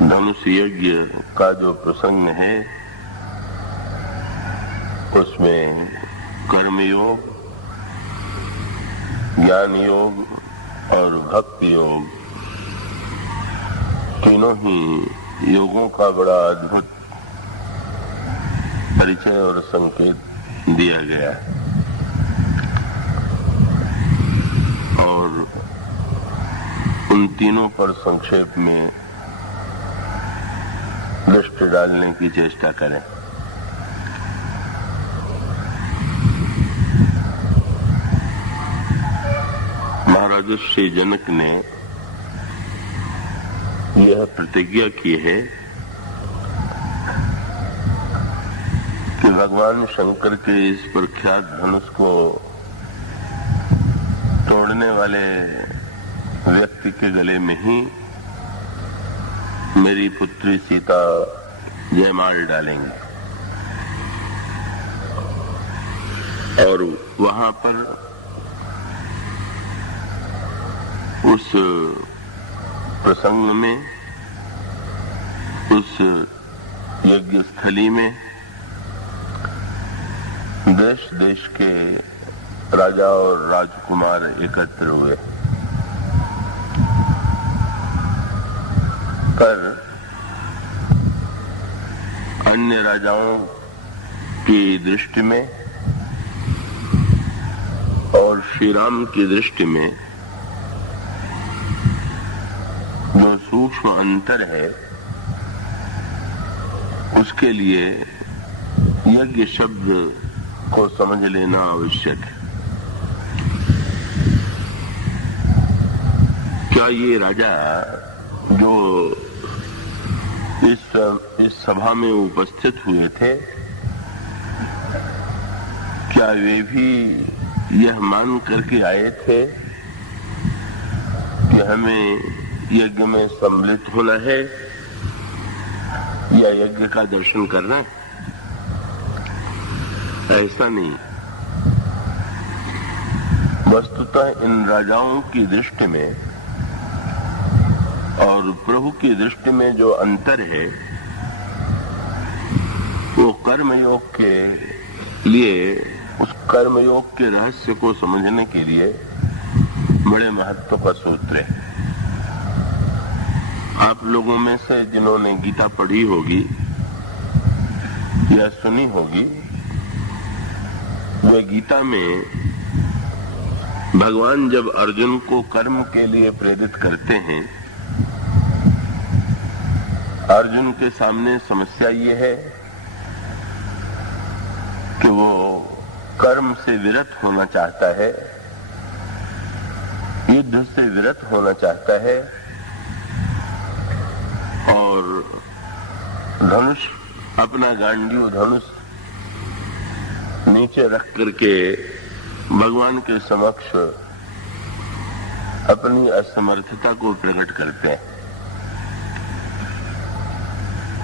धनुष यज्ञ का जो प्रसंग है उसमें कर्म योग, ज्ञान योग और भक्ति योग तीनों ही योगों का बड़ा अद्भुत परिचय और संकेत दिया गया और उन तीनों पर संक्षेप में दृष्टि डालने की चेष्टा करें। महाराज श्री जनक ने यह प्रतिज्ञा की है कि भगवान शंकर के इस प्रख्यात धनुष को तोड़ने वाले व्यक्ति के गले में ही मेरी पुत्री सीता जयमाल डालेंगे और वहां पर उस प्रसंग में, उस यज्ञ स्थली में देश देश के राजा और राजकुमार एकत्र हुए, पर अन्य राजाओं की दृष्टि में और श्री राम की दृष्टि में जो सूक्ष्म अंतर है उसके लिए यज्ञ शब्द को समझ लेना आवश्यक है। क्या ये राजा जो इस सभा में उपस्थित हुए थे, क्या वे भी यह मान करके आए थे कि हमें यज्ञ में सम्मिलित होना है या यज्ञ का दर्शन करना है? ऐसा नहीं। वस्तुतः इन राजाओं की दृष्टि में और प्रभु की दृष्टि में जो अंतर है वो कर्मयोग के लिए, उस कर्मयोग के रहस्य को समझने के लिए बड़े महत्व का सूत्र है। आप लोगों में से जिन्होंने गीता पढ़ी होगी या सुनी होगी, वे गीता में भगवान जब अर्जुन को कर्म के लिए प्रेरित करते हैं, अर्जुन के सामने समस्या ये है कि वो कर्म से विरत होना चाहता है, युद्ध से विरत होना चाहता है और धनुष, अपना गांडीव धनुष नीचे रख करके भगवान के समक्ष अपनी असमर्थता को प्रकट करते हैं।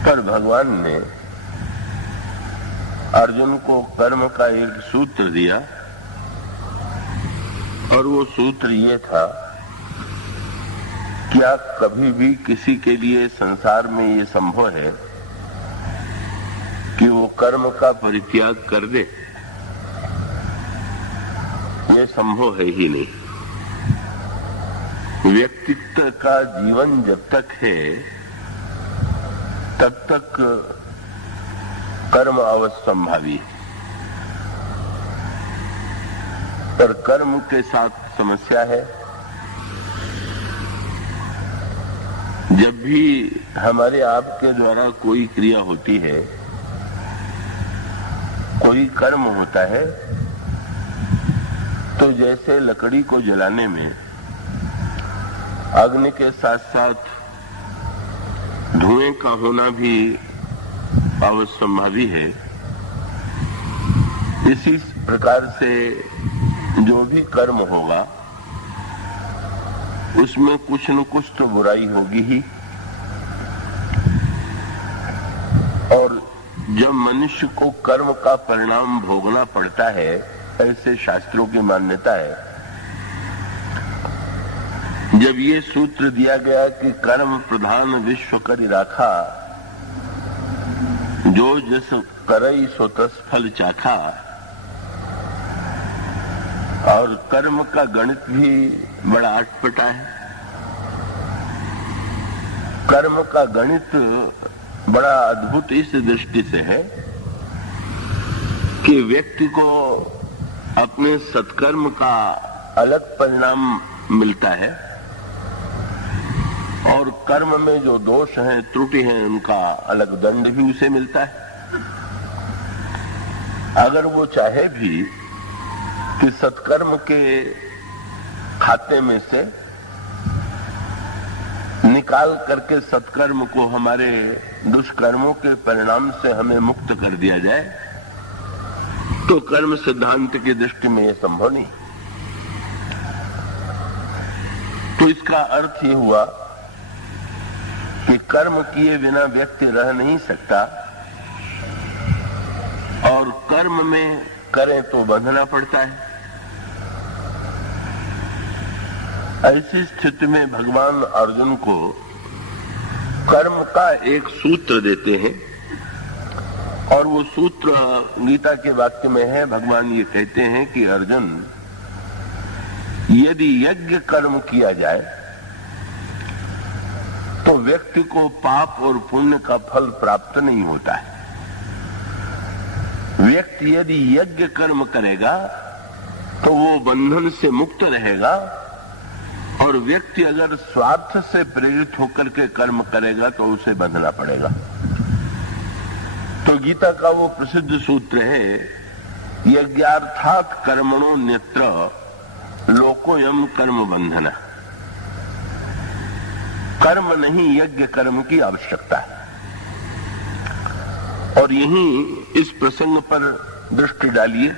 पर भगवान ने अर्जुन को कर्म का एक सूत्र दिया और वो सूत्र ये था क्या कभी भी किसी के लिए संसार में ये संभव है कि वो कर्म का परित्याग कर दे? ये संभव है ही नहीं। व्यक्तित्व का जीवन जब तक है तब तक कर्म अवश्यंभावी है, पर कर्म के साथ समस्या है। जब भी हमारे आपके द्वारा कोई क्रिया होती है, कोई कर्म होता है, तो जैसे लकड़ी को जलाने में अग्नि के साथ साथ धुएं का होना भी अवश्यंभावी है, इसी प्रकार से जो भी कर्म होगा उसमें कुछ न कुछ तो बुराई होगी ही। और जब मनुष्य को कर्म का परिणाम भोगना पड़ता है, ऐसे शास्त्रों की मान्यता है, जब ये सूत्र दिया गया कि कर्म प्रधान विश्व करि राखा, जो जस करई सो तस फल चाखा, और कर्म का गणित भी बड़ा अटपटा है। कर्म का गणित बड़ा अद्भुत इस दृष्टि से है कि व्यक्ति को अपने सत्कर्म का अलग परिणाम मिलता है और कर्म में जो दोष हैं, त्रुटि हैं, उनका अलग दंड भी उसे मिलता है। अगर वो चाहे भी कि सत्कर्म के खाते में से निकाल करके सत्कर्म को हमारे दुष्कर्मों के परिणाम से हमें मुक्त कर दिया जाए, तो कर्म सिद्धांत की दृष्टि में यह संभव नहीं। तो इसका अर्थ ये हुआ कि कर्म किए बिना व्यक्ति रह नहीं सकता और कर्म में करें तो बंधना पड़ता है। ऐसी स्थिति में भगवान अर्जुन को कर्म का एक सूत्र देते हैं और वो सूत्र गीता के वाक्य में है। भगवान ये कहते हैं कि अर्जुन, यदि यज्ञ कर्म किया जाए तो व्यक्ति को पाप और पुण्य का फल प्राप्त नहीं होता है। व्यक्ति यदि यज्ञ कर्म करेगा तो वो बंधन से मुक्त रहेगा, और व्यक्ति अगर स्वार्थ से प्रेरित होकर के कर्म करेगा तो उसे बंधना पड़ेगा। तो गीता का वो प्रसिद्ध सूत्र है, यज्ञार्थात् कर्मणो न्यत्र लोकोयम कर्म बंधना। कर्म नहीं, यज्ञ कर्म की आवश्यकता है। और यहीं इस प्रसंग पर दृष्टि डालिए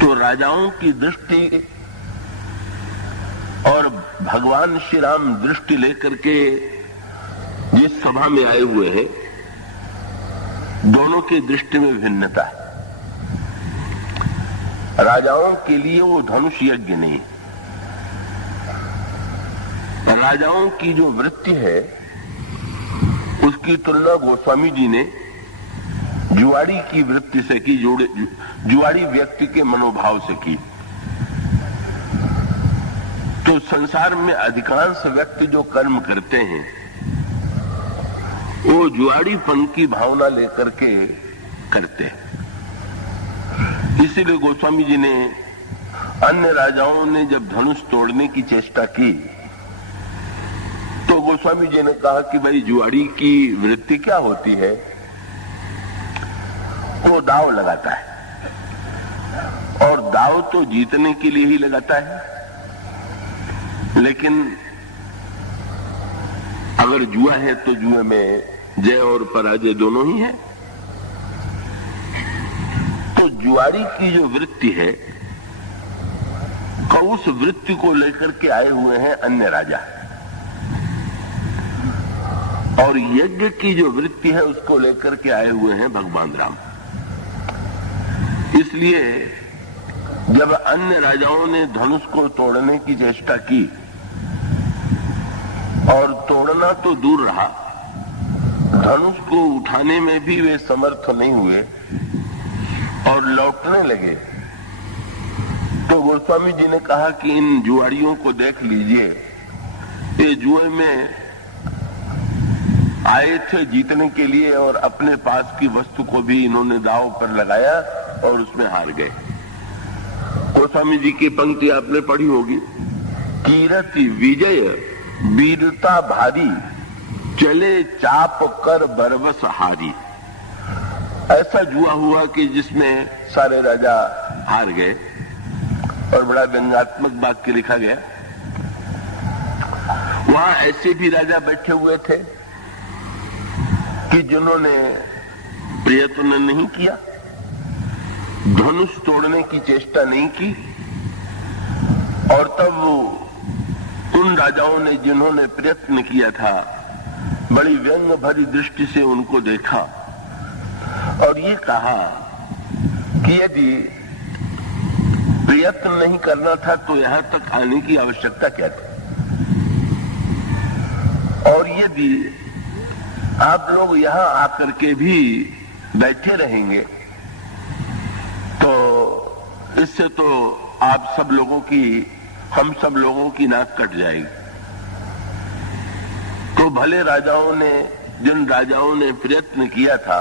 तो राजाओं की दृष्टि और भगवान श्री राम दृष्टि लेकर के जिस सभा में आए हुए हैं, दोनों की दृष्टि में भिन्नता है। राजाओं के लिए वो धनुष यज्ञ नहीं, राजाओं की जो वृत्ति है उसकी तुलना गोस्वामी जी ने जुआड़ी की वृत्ति से की, जुआड़ी व्यक्ति के मनोभाव से की। तो संसार में अधिकांश व्यक्ति जो कर्म करते हैं वो जुआड़ीपन की भावना लेकर के करते हैं। इसीलिए गोस्वामी जी ने, अन्य राजाओं ने जब धनुष तोड़ने की चेष्टा की तो गोस्वामी जी ने कहा कि भाई जुआड़ी की वृत्ति क्या होती है, वो दांव लगाता है और दांव तो जीतने के लिए ही लगाता है, लेकिन अगर जुआ है तो जुए में जय और पराजय दोनों ही है। तो जुआरी की जो वृत्ति है, उस वृत्ति को लेकर के आए हुए हैं अन्य राजा, और यज्ञ की जो वृत्ति है उसको लेकर के आए हुए हैं भगवान राम। इसलिए जब अन्य राजाओं ने धनुष को तोड़ने की चेष्टा की और तोड़ना तो दूर रहा, धनुष को उठाने में भी वे समर्थ नहीं हुए और लौटने लगे, तो गोस्वामी जी ने कहा कि इन जुआड़ियों को देख लीजिए, ये जुए में आए थे जीतने के लिए और अपने पास की वस्तु को भी इन्होंने दांव पर लगाया और उसमें हार गए। गोस्वामी जी की पंक्ति आपने पढ़ी होगी, कीरति विजय वीरता भारी, चले चाप कर बरबस हारी। ऐसा जुआ हुआ कि जिसमें सारे राजा हार गए और बड़ा व्यंग्यात्मक वाक्य लिखा गया। वहां ऐसे भी राजा बैठे हुए थे कि जिन्होंने प्रयत्न नहीं किया, धनुष तोड़ने की चेष्टा नहीं की, और तब उन राजाओं ने जिन्होंने प्रयत्न किया था बड़ी व्यंग भरी दृष्टि से उनको देखा और ये कहा कि यदि प्रयत्न नहीं करना था तो यहां तक आने की आवश्यकता क्या थी? और यदि आप लोग यहां आकर के भी बैठे रहेंगे तो इससे तो आप सब लोगों की, हम सब लोगों की नाक कट जाएगी। तो भले राजाओं ने, जिन राजाओं ने प्रयत्न किया था,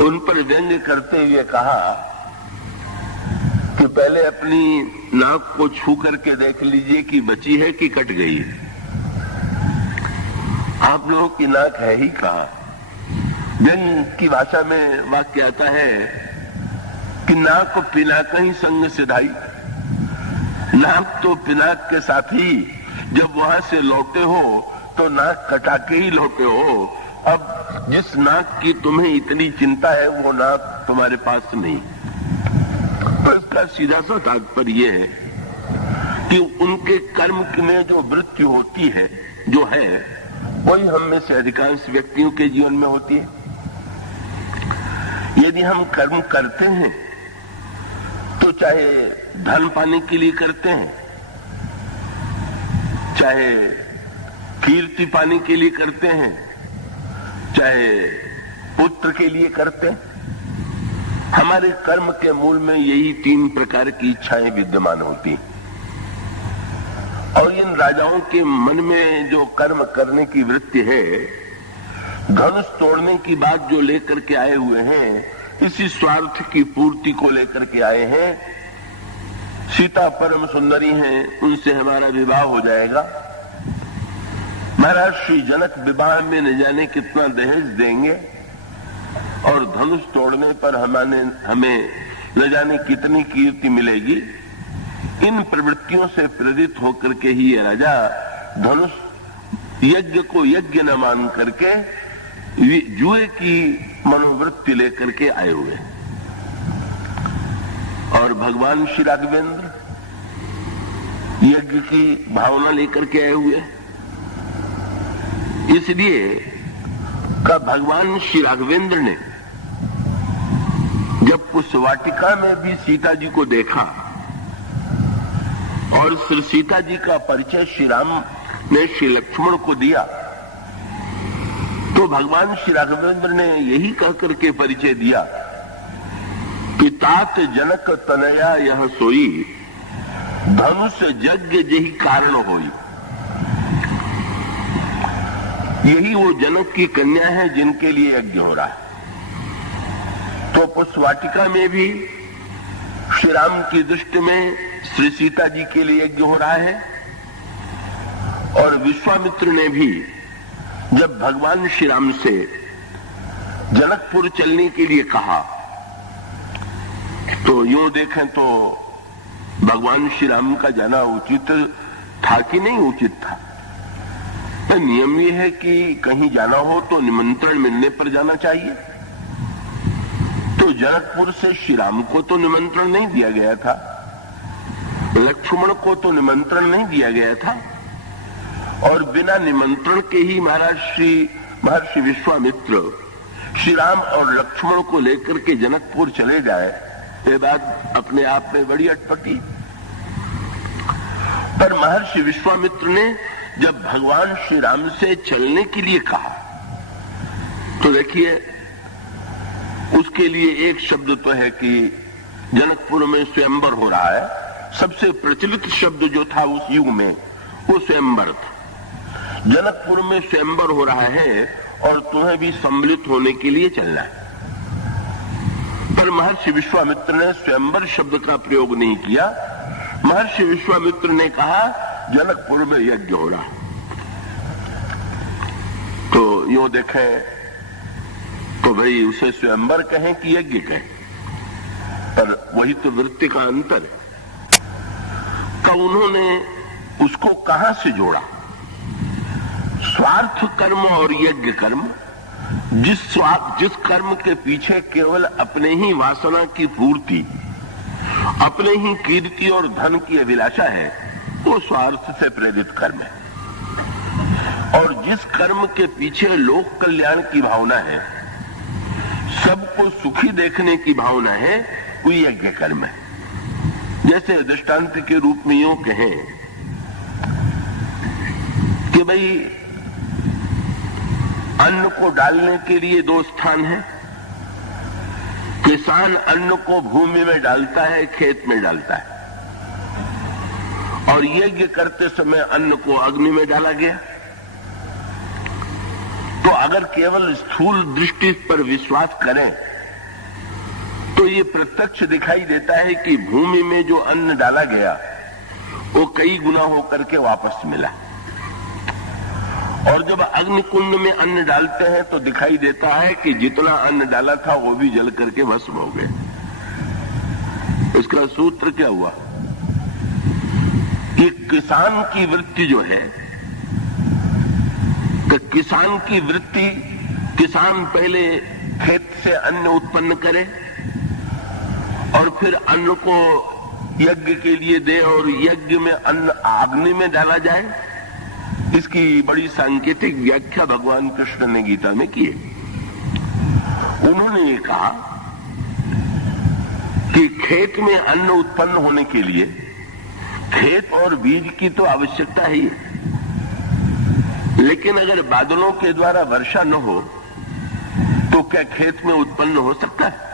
उन पर व्यंग्य करते हुए कहा कि पहले अपनी नाक को छू करके देख लीजिए कि बची है कि कट गई है। आप लोगों की नाक है ही कहाँ? व्यंग्य की भाषा में वाक्य आता है कि नाक को पिनाक ही संग सिधाई। नाक तो पिनाक के साथ ही, जब वहां से लौटे हो तो नाक कटा के ही लौटे हो। अब जिस नाक की तुम्हें इतनी चिंता है वो नाक तुम्हारे पास नहीं। तो इसका सीधा सा तात्पर्य यह है कि उनके कर्म में जो वृत्ति होती है, जो है, वही हम में से अधिकांश व्यक्तियों के जीवन में होती है। यदि हम कर्म करते हैं तो चाहे धन पाने के लिए करते हैं, चाहे कीर्ति पाने के लिए करते हैं, चाहे पुत्र के लिए करते हैं, हमारे कर्म के मूल में यही 3 प्रकार की इच्छाएं विद्यमान होती हैं। और इन राजाओं के मन में जो कर्म करने की वृत्ति है, धनुष तोड़ने की बात जो लेकर के आए हुए हैं, इसी स्वार्थ की पूर्ति को लेकर के आए हैं। सीता परम सुंदरी हैं, उनसे हमारा विवाह हो जाएगा। महाराज श्री जनक विवाह में न जाने कितना दहेज देंगे और धनुष तोड़ने पर हमें न जाने कितनी कीर्ति मिलेगी। इन प्रवृत्तियों से प्रेरित होकर के ही ये राजा धनुष यज्ञ को यज्ञ न मान करके जुए की मनोवृत्ति लेकर के आए हुए। और भगवान श्री राघवेंद्र यज्ञ की भावना लेकर के आए हुए। इसलिए का भगवान श्री राघवेंद्र ने जब उस वाटिका में भी सीता जी को देखा और श्री सीता जी का परिचय श्री राम ने श्री लक्ष्मण को दिया, तो भगवान श्री राघवेंद्र ने यही कहकर के परिचय दिया कि तात जनक तनया यह सोई, धनुष यज्ञ जही कारण होई। यही वो जनक की कन्या है जिनके लिए यज्ञ हो रहा है। तो उस वाटिका में भी श्री राम की दृष्टि में श्री सीता जी के लिए यज्ञ हो रहा है। और विश्वामित्र ने भी जब भगवान श्री राम से जनकपुर चलने के लिए कहा, तो यूं देखें तो भगवान श्री राम का जाना उचित था कि नहीं उचित था? तो नियम ये है कि कहीं जाना हो तो निमंत्रण मिलने पर जाना चाहिए। तो जनकपुर से श्री राम को तो निमंत्रण नहीं दिया गया था, लक्ष्मण को तो निमंत्रण नहीं दिया गया था, और बिना निमंत्रण के ही महर्षि विश्वामित्र श्री राम और लक्ष्मण को लेकर के जनकपुर चले जाए, ये बात अपने आप में बड़ी अटपटी। पर महर्षि विश्वामित्र ने जब भगवान श्री राम से चलने के लिए कहा, तो देखिए उसके लिए एक शब्द तो है कि जनकपुर में स्वयंवर हो रहा है। सबसे प्रचलित शब्द जो था उस युग में वो स्वयंवर था। जनकपुर में स्वयंवर हो रहा है और तुम्हें भी सम्मिलित होने के लिए चलना है। पर महर्षि विश्वामित्र ने स्वयंवर शब्द का प्रयोग नहीं किया। महर्षि विश्वामित्र ने कहा जनकपुर में यज्ञ हो रहा। तो यूं देखें तो भाई उसे स्वयंवर कहें कि यज्ञ कहें, पर वही तो वृत्ति का अंतर है। का उन्होंने उसको कहां से जोड़ा? स्वार्थ कर्म और यज्ञ कर्म, जिस कर्म के पीछे केवल अपने ही वासना की पूर्ति, अपने ही कीर्ति और धन की अभिलाषा है, वो स्वार्थ से प्रेरित कर्म है। और जिस कर्म के पीछे लोक कल्याण की भावना है, सबको सुखी देखने की भावना है, वो यज्ञ कर्म है। जैसे दृष्टांत के रूप में यूं कहें कि भाई अन्न को डालने के लिए दो स्थान हैं। किसान अन्न को भूमि में डालता है, खेत में डालता है, और यज्ञ करते समय अन्न को अग्नि में डाला गया। तो अगर केवल स्थूल दृष्टि पर विश्वास करें तो ये प्रत्यक्ष दिखाई देता है कि भूमि में जो अन्न डाला गया वो कई गुना होकर के वापस मिला, और जब अग्निकुंड में अन्न डालते हैं तो दिखाई देता है कि जितना अन्न डाला था वो भी जल करके भस्म हो गए। इसका सूत्र क्या हुआ कि किसान की वृत्ति जो है, कि किसान की वृत्ति, किसान पहले खेत से अन्न उत्पन्न करे और फिर अन्न को यज्ञ के लिए दे और यज्ञ में अन्न अग्नि में डाला जाए। इसकी बड़ी सांकेतिक व्याख्या भगवान कृष्ण ने गीता में की है। उन्होंने ये कहा कि खेत में अन्न उत्पन्न होने के लिए खेत और बीज की तो आवश्यकता ही है, लेकिन अगर बादलों के द्वारा वर्षा न हो तो क्या खेत में उत्पन्न हो सकता है?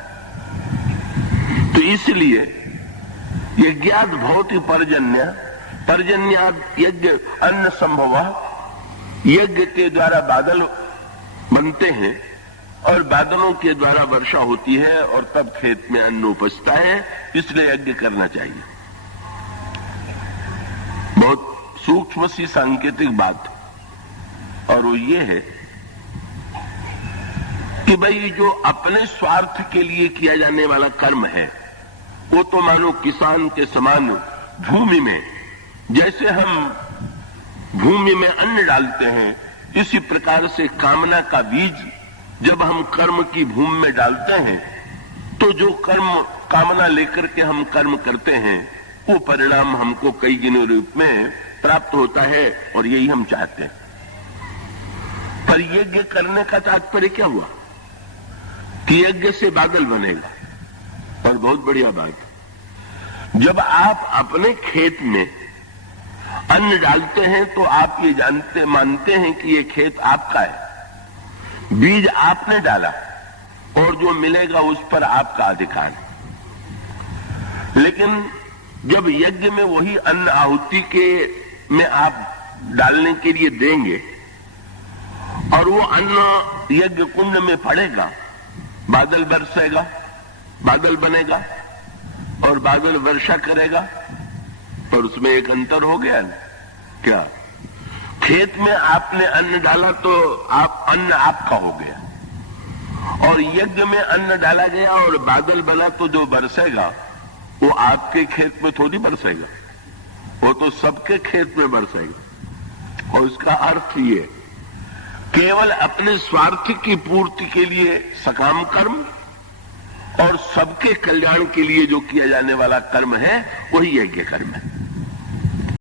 तो इसलिए यज्ञाद भवति पर्जन्य, पर्जन्याद यज्ञ अन्न संभव, यज्ञ के द्वारा बादल बनते हैं और बादलों के द्वारा वर्षा होती है और तब खेत में अन्न उपजता है, इसलिए यज्ञ करना चाहिए। बहुत सूक्ष्म सी सांकेतिक बात, और वो ये है कि भाई जो अपने स्वार्थ के लिए किया जाने वाला कर्म है वो तो मानो किसान के समान भूमि में, जैसे हम भूमि में अन्न डालते हैं, इसी प्रकार से कामना का बीज जब हम कर्म की भूमि में डालते हैं तो जो कर्म कामना लेकर के हम कर्म करते हैं वो परिणाम हमको कई दिनों रूप में प्राप्त होता है, और यही हम चाहते हैं। पर यज्ञ करने का तात्पर्य क्या हुआ कि यज्ञ से बादल बनेगा। और बहुत बढ़िया बात, जब आप अपने खेत में अन्न डालते हैं तो आप ये जानते मानते हैं कि ये खेत आपका है, बीज आपने डाला और जो मिलेगा उस पर आपका अधिकार है। लेकिन जब यज्ञ में वही अन्न आहुति के में आप डालने के लिए देंगे और वो अन्न यज्ञ कुंड में पड़ेगा, बादल बरसेगा, बादल बनेगा और बादल वर्षा करेगा, पर उसमें एक अंतर हो गया ना। क्या? खेत में आपने अन्न डाला तो अन्न आपका हो गया, और यज्ञ में अन्न डाला गया और बादल बना तो जो बरसेगा वो आपके खेत में थोड़ी बरसेगा, वो तो सबके खेत में बरसेगा। और उसका अर्थ ये, केवल अपने स्वार्थ की पूर्ति के लिए सकाम कर्म और सबके कल्याण के लिए जो किया जाने वाला कर्म है वही यज्ञ कर्म है।